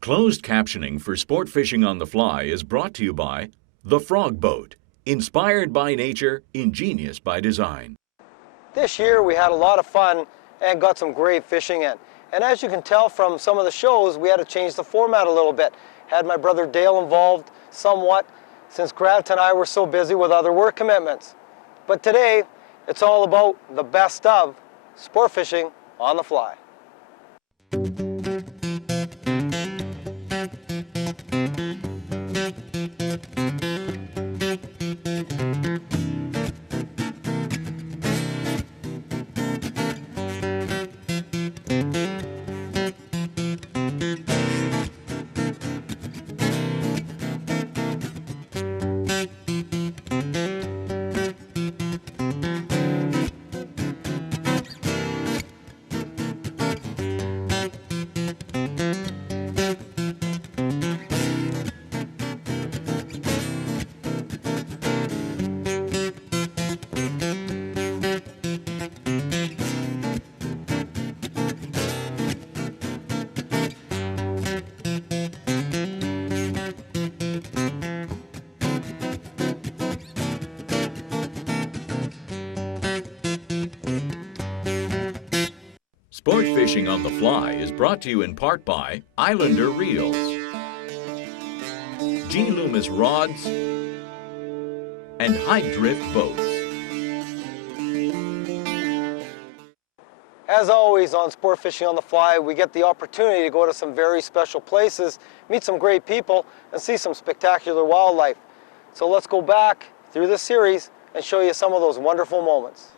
Closed captioning for sport fishing on the fly is brought to you by The Frog Boat, inspired by nature, ingenious by design. This year we had a lot of fun and got some great fishing in. And as you can tell from some of the shows, we had to change the format a little bit. Had my brother Dale involved somewhat since Grant and I were so busy with other work commitments. But today, it's all about the best of sport fishing on the fly. Sport Fishing on the Fly is brought to you in part by Islander Reels, G. Loomis Rods, and High Drift Boats. As always on Sport Fishing on the Fly, we get the opportunity to go to some very special places, meet some great people, and see some spectacular wildlife. So let's go back through this series and show you some of those wonderful moments.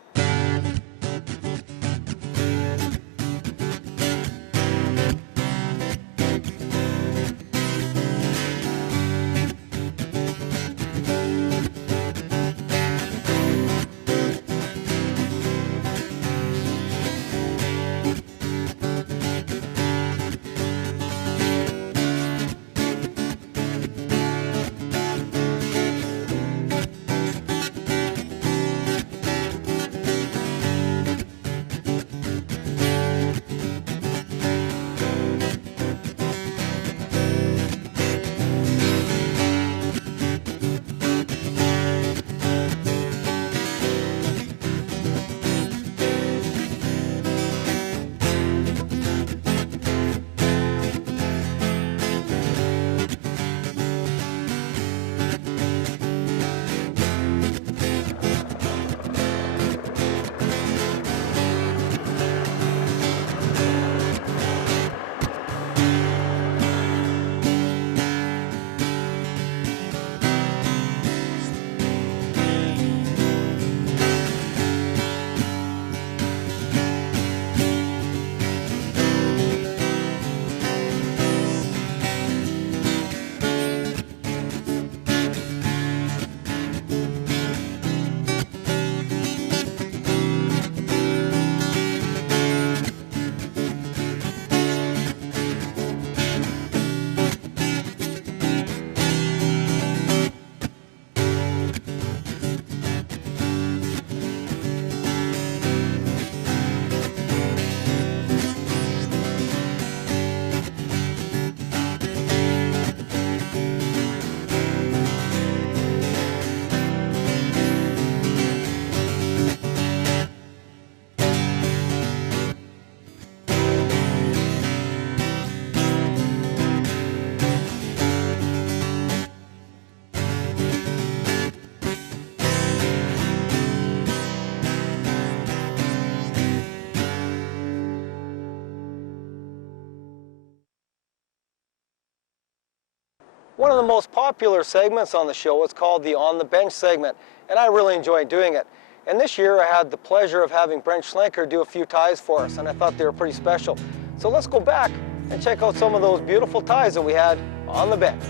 One of the most popular segments on the show is called the On the Bench segment, and I really enjoy doing it. And this year I had the pleasure of having Brent Schlenker do a few ties for us, and I thought they were pretty special. So let's go back and check out some of those beautiful ties that we had on the bench.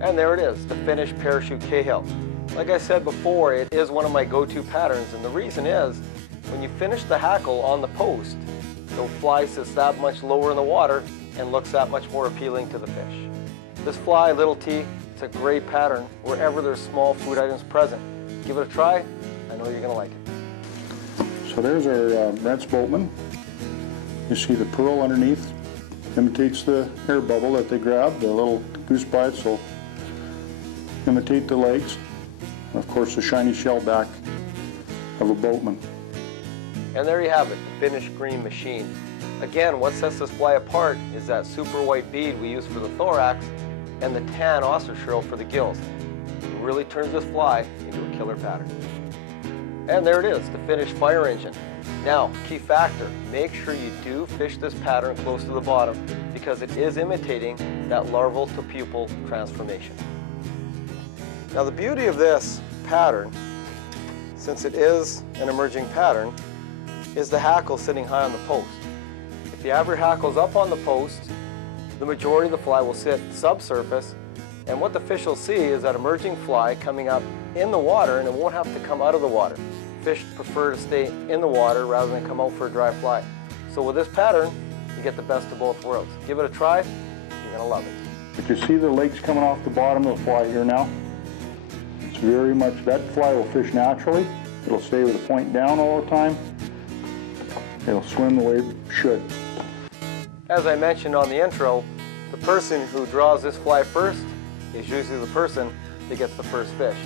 And there it is, the finished parachute Cahill. Like I said before, it is one of my go-to patterns, and the reason is, when you finish the hackle on the post, the fly sits that much lower in the water and looks that much more appealing to the fish. This fly, little T, it's a great pattern wherever there's small food items present. Give it a try, I know you're gonna like it. So there's our Brent's Boatman. You see the pearl underneath, imitates the air bubble that they grab. The little goose bites will imitate the legs. And of course, the shiny shell back of a boatman. And there you have it, the finished green machine. Again, what sets this fly apart is that super white bead we use for the thorax and the tan ostrich for the gills. It really turns this fly into a killer pattern. And there it is, the finished fire engine. Now, key factor, make sure you do fish this pattern close to the bottom because it is imitating that larval to pupil transformation. Now the beauty of this pattern, since it is an emerging pattern, is the hackle sitting high on the post. If you have your hackles up on the post, the majority of the fly will sit subsurface, and what the fish will see is that emerging fly coming up in the water, and it won't have to come out of the water. Fish prefer to stay in the water rather than come out for a dry fly. So with this pattern, you get the best of both worlds. Give it a try, you're gonna love it. But you see the legs coming off the bottom of the fly here now? It's very much, that fly will fish naturally. It'll stay with the point down all the time. It'll swim the way it should. As I mentioned on the intro, the person who draws this fly first is usually the person that gets the first fish.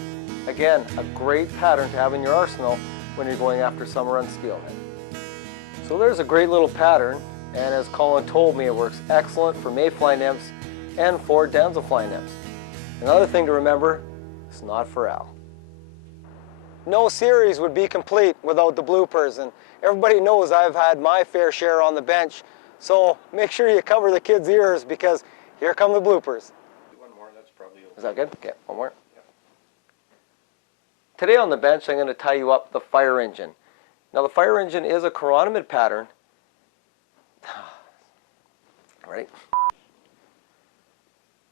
Again, a great pattern to have in your arsenal when you're going after summer on steelhead. So there's a great little pattern, and as Colin told me, it works excellent for mayfly nymphs and for damselfly nymphs. Another thing to remember, it's not for Al. No series would be complete without the bloopers, and everybody knows I've had my fair share on the bench, so make sure you cover the kids' ears because here come the bloopers. One more, that's probably okay. Is that good? Okay, one more. Yeah. Today on the bench, I'm going to tie you up the fire engine. Now the fire engine is a chironomid pattern. Ready?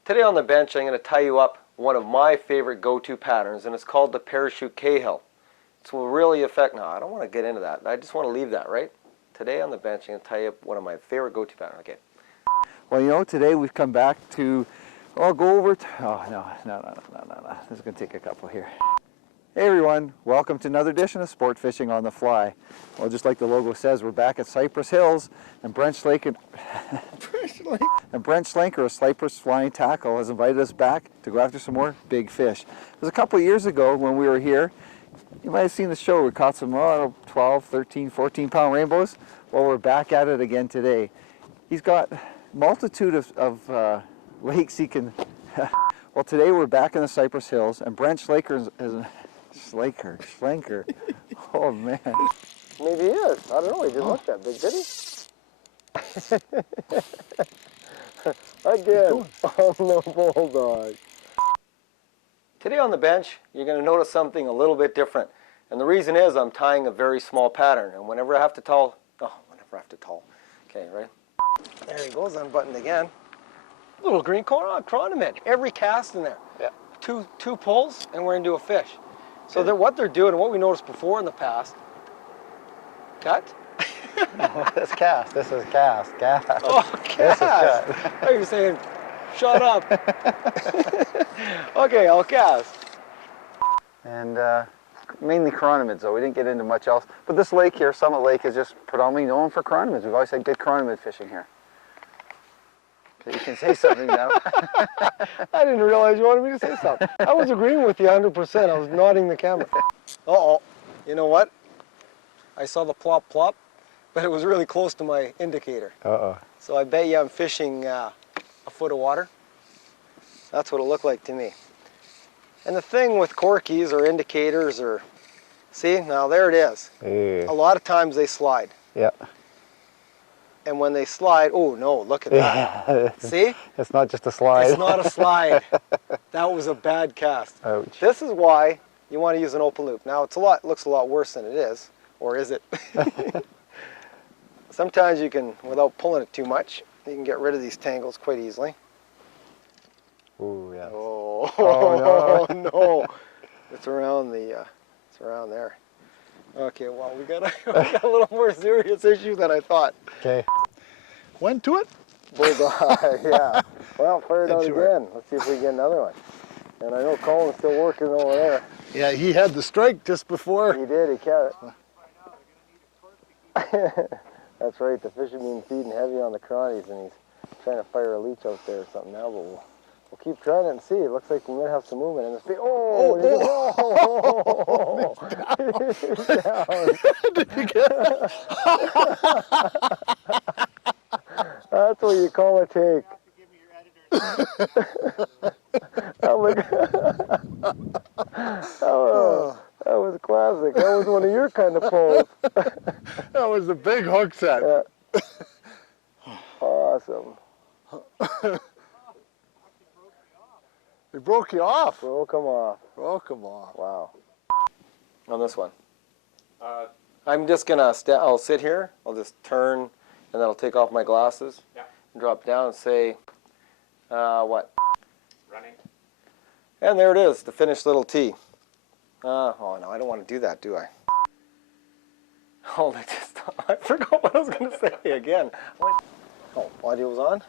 Today on the bench, I'm going to tie you up one of my favorite go-to patterns, and it's called the parachute Cahill. It will really affect, no, I don't want to get into that. I just want to leave that, right? Today on the bench, I'm going to tie up one of my favorite go-to patterns. Okay. Well, you know, today we've come back to, I'll go over, oh, no. This is going to take a couple here. Hey everyone, welcome to another edition of Sport Fishing on the Fly. Well, just like the logo says, we're back at Cypress Hills, and Brent Schlenker, of Cypress Flying Tackle, has invited us back to go after some more big fish. It was a couple of years ago when we were here. You might have seen the show. We caught some 12, 13, 14-pound rainbows. Well, we're back at it again today. He's got a multitude of lakes he can... Well, today we're back in the Cypress Hills, and Brent Schlenker is Schlenker. Oh, man. Maybe he is. I don't know. He didn't look that big, did he? Again, on the bulldog. Today on the bench, you're going to notice something a little bit different. And the reason is I'm tying a very small pattern. And whenever I have to okay, ready? There he goes, unbuttoned again. Little green chironomid. Every cast in there. Yeah. Two pulls, and we're into a fish. So what they're doing, and what we noticed before in the past, cut? No, this cast. This is cast. Oh, cast. Oh, you're saying, shut up. Okay, I'll cast. And mainly chironomids, though. We didn't get into much else. But this lake here, Summit Lake, is just predominantly known for chironomids. We've always had good chironomid fishing here. Okay, you can say something now. I didn't realize you wanted me to say something. I was agreeing with you 100%. I was nodding the camera. Uh-oh. You know what? I saw the plop plop, but it was really close to my indicator. Uh-oh. So I bet you I'm fishing a foot of water. That's what it looked like to me. And the thing with corkies or indicators or, see, now there it is. Yeah. A lot of times they slide. Yeah. And when they slide, oh no, look at that. Yeah. See? It's not just a slide. It's not a slide. That was a bad cast. Ouch. This is why you want to use an open loop. Now looks a lot worse than it is, or is it? Sometimes you can, without pulling it too much, you can get rid of these tangles quite easily. Ooh, yeah. Oh, no. It's around it's around there. Okay, well, we got a little more serious issue than I thought. Okay. Went to it? Bulldog, yeah. Well, fire it out again. Let's see if we can get another one. And I know Colin's still working over there. Yeah, he had the strike just before. He did, he caught it. That's right, the fish have been feeding heavy on the crawnies, and he's trying to fire a leech out there or something now, but we'll keep trying it and see. It looks like we might have some movement in this fish. Oh, he's down. Did you get that? That's what you call a take. That was classic. That was one of your kind of pulls. That was a big hook set. Yeah. Awesome. They broke you off. Broke them off. Broke them off. Wow. On this one. I'm just gonna, I'll sit here, I'll just turn, and then I'll take off my glasses, and drop down and say, what? Running. And there it is, the finished little T. Oh no, I don't want to do that, do I? Oh, I forgot what I was going to say again. Oh, audio was on?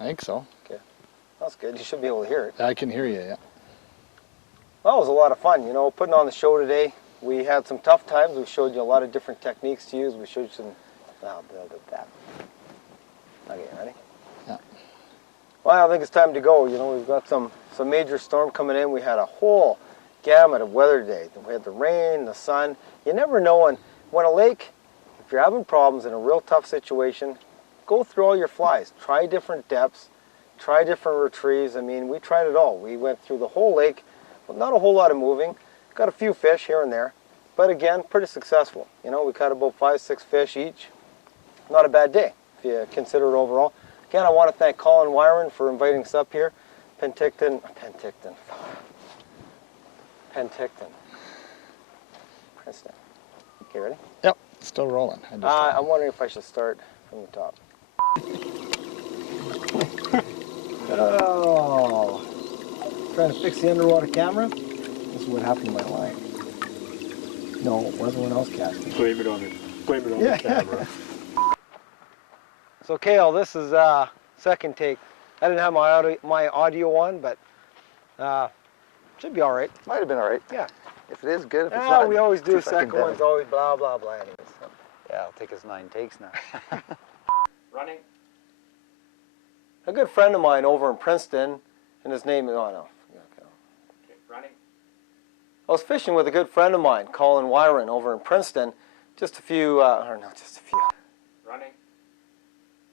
I think so. Okay, that's good. You should be able to hear it. I can hear you, yeah. Well, it was a lot of fun, you know, putting on the show today. We had some tough times. We showed you a lot of different techniques to use. We showed you some, that. Okay, ready? Yeah. Well, I think it's time to go. You know, we've got some major storm coming in. We had a whole gamut of weather today. We had the rain, the sun. You never know when a lake, if you're having problems in a real tough situation, go through all your flies. Try different depths. Try different retrieves. I mean, we tried it all. We went through the whole lake, but not a whole lot of moving. Got a few fish here and there, but again, pretty successful. You know, we caught about 5-6 fish each. Not a bad day, if you consider it overall. Again, I want to thank Colin Wyron for inviting us up here. Penticton. Princeton. Okay, ready? Yep, still rolling. I'm wondering if I should start from the top. Oh, trying to fix the underwater camera. This is what happened to my line. No, it wasn't when I was casting. Blame it on the camera. So Kale, this is second take. I didn't have my audio on, but should be all right. Might have been all right. Yeah. If it is good, if it's not, We always do. 2 second Second one's always blah blah blah. Anyways. So. Yeah, it'll take us 9 takes now. Running. A good friend of mine over in Princeton, and his name is Okay, running. I was fishing with a good friend of mine, Colin Wyron, over in Princeton. Just a few. Running.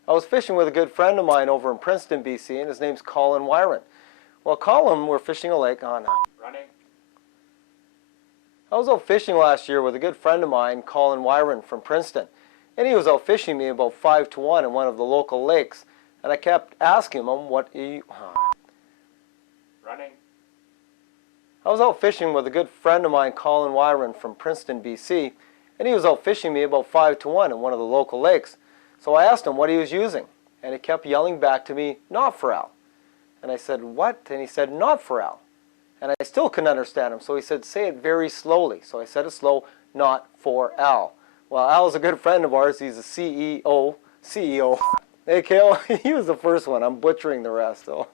I was fishing with a good friend of mine over in Princeton, BC, and his name's Colin Wyron. Well, Colin, we're fishing a lake on. Running. I was out fishing last year with a good friend of mine, Colin Wyron from Princeton, and he was out fishing me about 5 to 1 in one of the local lakes, and I kept asking him what he. Running. I was out fishing with a good friend of mine, Colin Wyron from Princeton, BC, and he was out fishing me about 5 to 1 in one of the local lakes. So I asked him what he was using, and he kept yelling back to me, "Not for Al." And I said, "What?" And he said, "Not for Al." And I still couldn't understand him, so he said, "Say it very slowly." So I said it slow, "Not for Al." Well, Al's a good friend of ours. He's a CEO. Hey, Kale, he was the first one. I'm butchering the rest, though.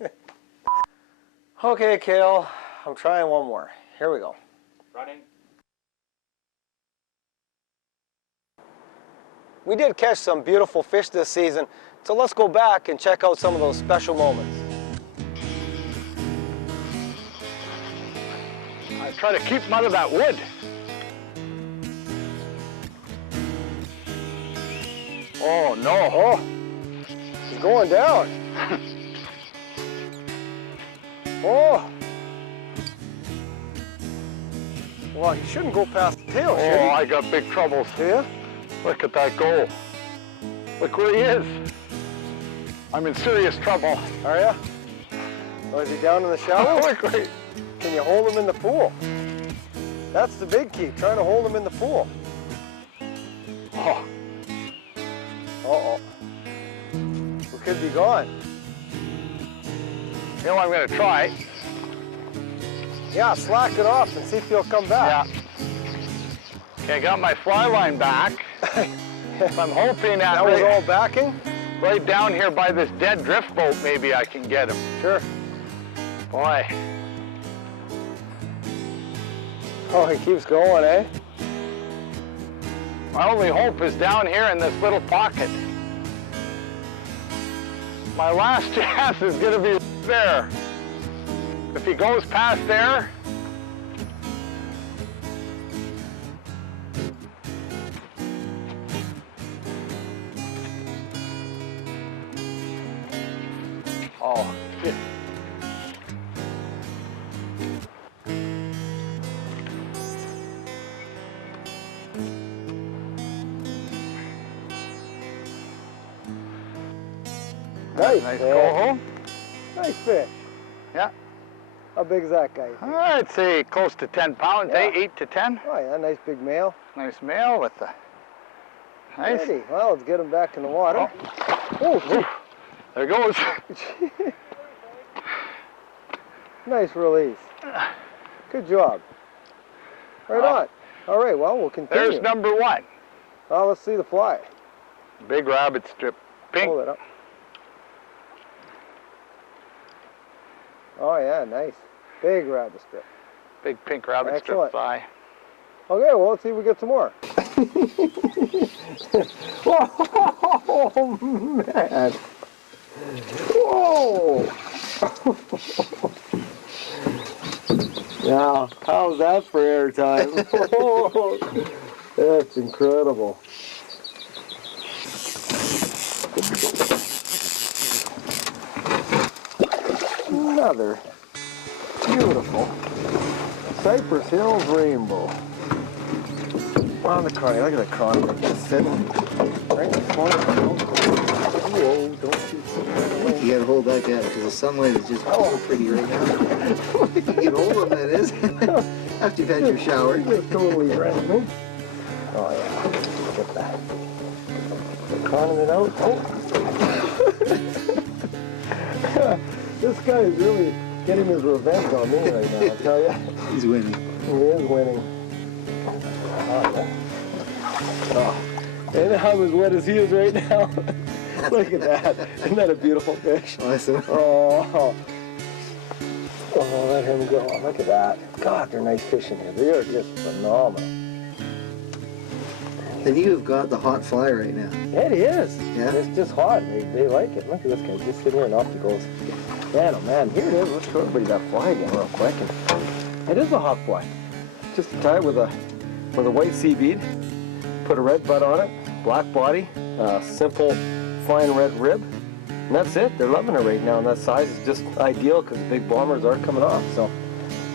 Okay, Kale, I'm trying one more. Here we go. Running. We did catch some beautiful fish this season, so let's go back and check out some of those special moments. I try to keep them out of that wood. Oh no! Oh, he's going down. Oh. Well, he shouldn't go past the tail, should he? Oh, I got big troubles. Yeah? Look at that go. Look where he is. I'm in serious trouble. Are ya? Oh, is he down in the shallow? Look, wait. Can you hold him in the pool? That's the big key, trying to hold him in the pool. Oh. Uh-oh. We could be gone. You know, I'm going to try. Yeah, slack it off and see if he'll come back. Yeah. Okay, I got my fly line back. I'm hoping that That was all backing? right down here by this dead drift boat, maybe I can get him. Sure. Boy. Oh, he keeps going, eh? My only hope is down here in this little pocket. My last chance is going to be there. If he goes past there, oh, shit. Nice, Nice man. go home. Nice fish. Yeah. How big is that guy? I'd say close to 10 pounds, Yeah. 8 to 10. Oh yeah, nice big male. Nice male with the nice. Ready. Well, let's get him back in the water. Oh, Ooh, there goes. nice release. Good job. Right on. All right, well, we'll continue. There's number one. Well, let's see the fly. Big rabbit strip, pink. Hold it up. Oh yeah, nice. Big rabbit strip. Big pink rabbit Excellent. strip fly. Okay, well, let's see if we get some more. Oh, man. Whoa. Now, how's that for airtime? That's incredible. Another beautiful Cypress Hills rainbow. On the carny, look at the carny just sitting right in the corner. Whoa, don't you You gotta hold that guy because the sunlight is just so pretty right now. You get hold of that is after you've had your shower. Just totally dressed me. Oh yeah, get that. The condiment out. Oh. This guy is really getting his revenge on me right now, I'll tell you. He's winning. He is winning. Oh. And I'm as wet as he is right now. Look at that. Isn't that a beautiful fish? Awesome. Oh. Oh, let him go. Look at that. God, they're nice fish in here. They are just phenomenal. And you have got the hot fly right now. It is. Yeah. It's just hot. They like it. Look at this guy just sitting here and off he goes. Man, oh man, here it is. Let's show everybody that fly again real quick. And it is a hot fly. Just tie it with a white sea bead. Put a red butt on it, black body, simple fine red rib. And that's it. They're loving it right now. And that size is just ideal because the big bombers are coming off. So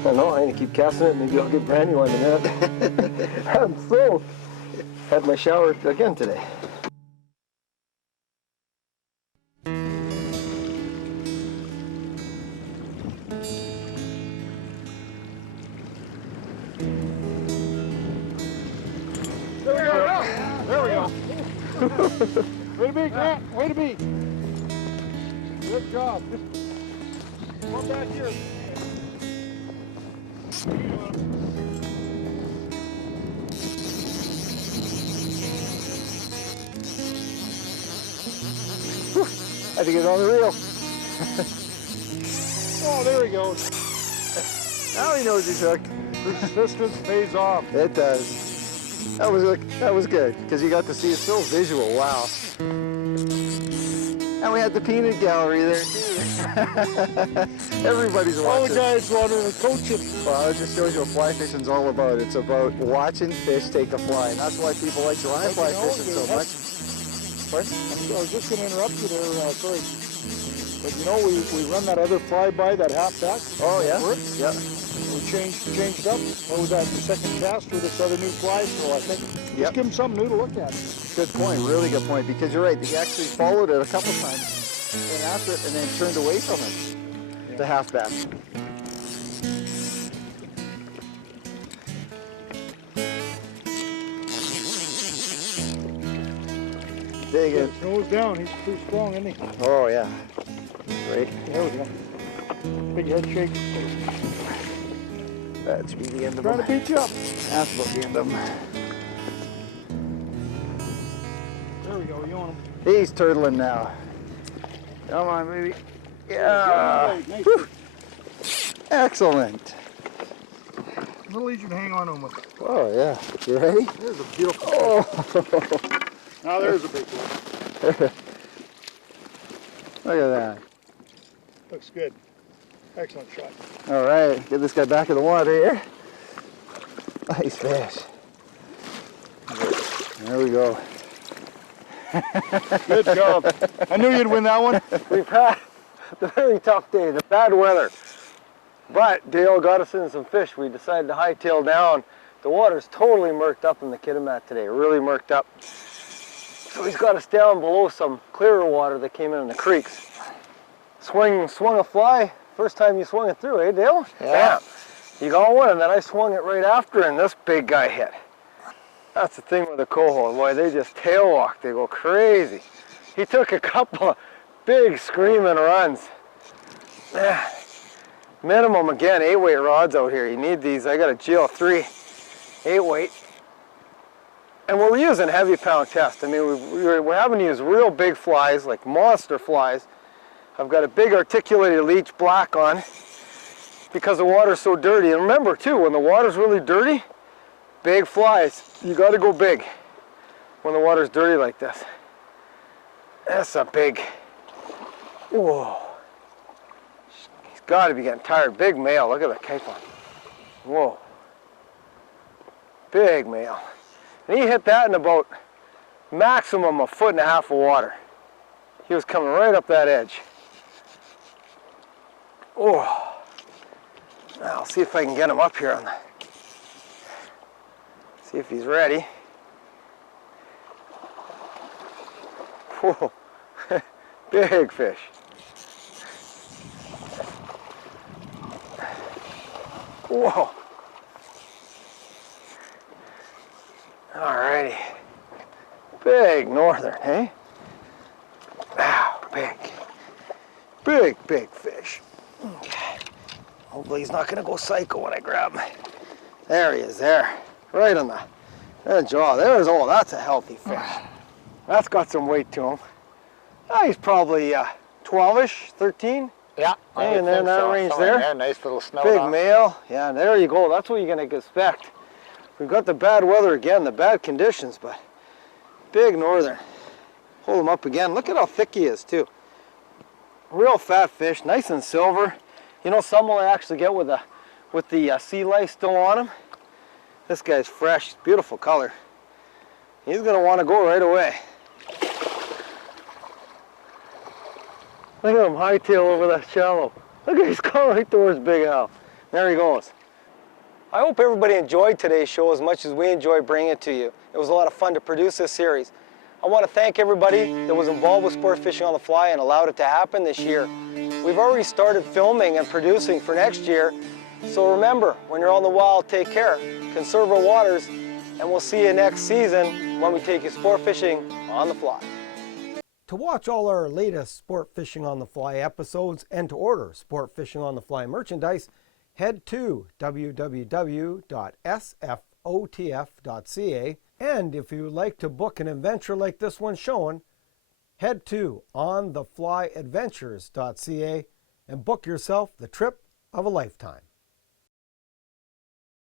I don't know. I'm gonna keep casting it. Maybe I'll get brand new on the net. I'm so had my shower again today. There we go. Way to be, Grant. Way to be. Good job. Just come back here. I think it's on the reel. Oh, there he goes. Now he knows he's hooked. Persistence pays off. It does. That was good because you got to see it so visual. Wow. And we had the peanut gallery there too. Everybody's All watching. the guys wanted to coach it. Well, it just shows you what fly fishing's all about. It's about watching fish take a fly, and that's why people like dry fly fishing so much. Pardon? I was just going to interrupt you there, sorry. But you know, we run that other fly by, that half back. Oh yeah. Work. Yeah. We changed up. What was that, the second cast for this other new fly? So I think just give them something new to look at. Good point. Really good point. Because you're right. They actually followed it a couple times, and after it, and then turned away from it. Yeah. The half back. Dig it. Nose down. He's too strong, isn't he? Oh yeah. Great. There we go. Big head shake. That should be the end of Trying them. to beat you up. That's about the end of them. There we go. You want him? He's turtling now. Come on, baby. Yeah. Nice. Whew. Excellent. A little easier to hang on to him with. Oh yeah. You ready? There's a beautiful. Oh. Now there's a big one. Look at that. Looks good. Excellent shot. All right, get this guy back in the water here. Nice fish. There we go. Good job. I knew you'd win that one. We've had the very tough day, the bad weather. But Dale got us in some fish. We decided to hightail down. The water's totally murked up in the Kitimat today, really murked up. So he's got us down below some clearer water that came in the creeks. Swung a fly. First time you swung it through, eh, Dale? Yeah. You got one, and then I swung it right after, and this big guy hit. That's the thing with the coho, boy, they just tail walk, they go crazy. He took a couple of big screaming runs. Minimum, again, 8-weight rods out here. You need these. I got a GL3 8-weight. And we're using heavy pound test. I mean, we're having to use real big flies, like monster flies. I've got a big articulated leech black on because the water's so dirty. And remember, too, when the water's really dirty, big flies, you got to go big when the water's dirty like this. That's a big, whoa. He's got to be getting tired. Big male, look at the cape on. Whoa. Big male. And he hit that in about maximum 1.5 foot of water. He was coming right up that edge. Oh. Now I'll see if I can get him up here on the, see if he's ready. Whoa. Big fish. Whoa. Alrighty. Big northern, eh? Wow, big. Big fish. Okay. Hopefully he's not gonna go psycho when I grab him. There he is, there. Right on the jaw. There's, oh, that's a healthy fish. That's got some weight to him. Oh, he's probably 12-ish, 13. Yeah, Hey, and then that range there. Nice little snout Big on. male. Yeah, there you go. That's what you're gonna expect. We've got the bad weather again, the bad conditions, but big northern. Hold him up again. Look at how thick he is, too. Real fat fish, nice and silver. You know, some will actually get with the sea lice still on him. This guy's fresh, beautiful color. He's gonna want to go right away. Look at him hightail over that shallow. Look at, he's going right towards Big Al. There he goes. I hope everybody enjoyed today's show as much as we enjoyed bringing it to you. It was a lot of fun to produce this series. I want to thank everybody that was involved with sport fishing on the fly and allowed it to happen this year. We've already started filming and producing for next year. So remember, when you're on the wild, take care, conserve our waters, and we'll see you next season when we take you sport fishing on the fly. To watch all our latest Sport Fishing on the Fly episodes and to order Sport Fishing on the Fly merchandise, head to www.sfotf.ca. And if you would like to book an adventure like this one shown, head to ontheflyadventures.ca and book yourself the trip of a lifetime.